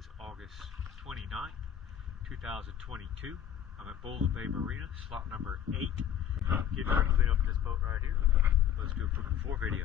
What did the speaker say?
is August 29th, 2022. I'm at Boulder Bay Marina, slot number 8. Getting ready to clean up this boat right here. Let's do a quick before video.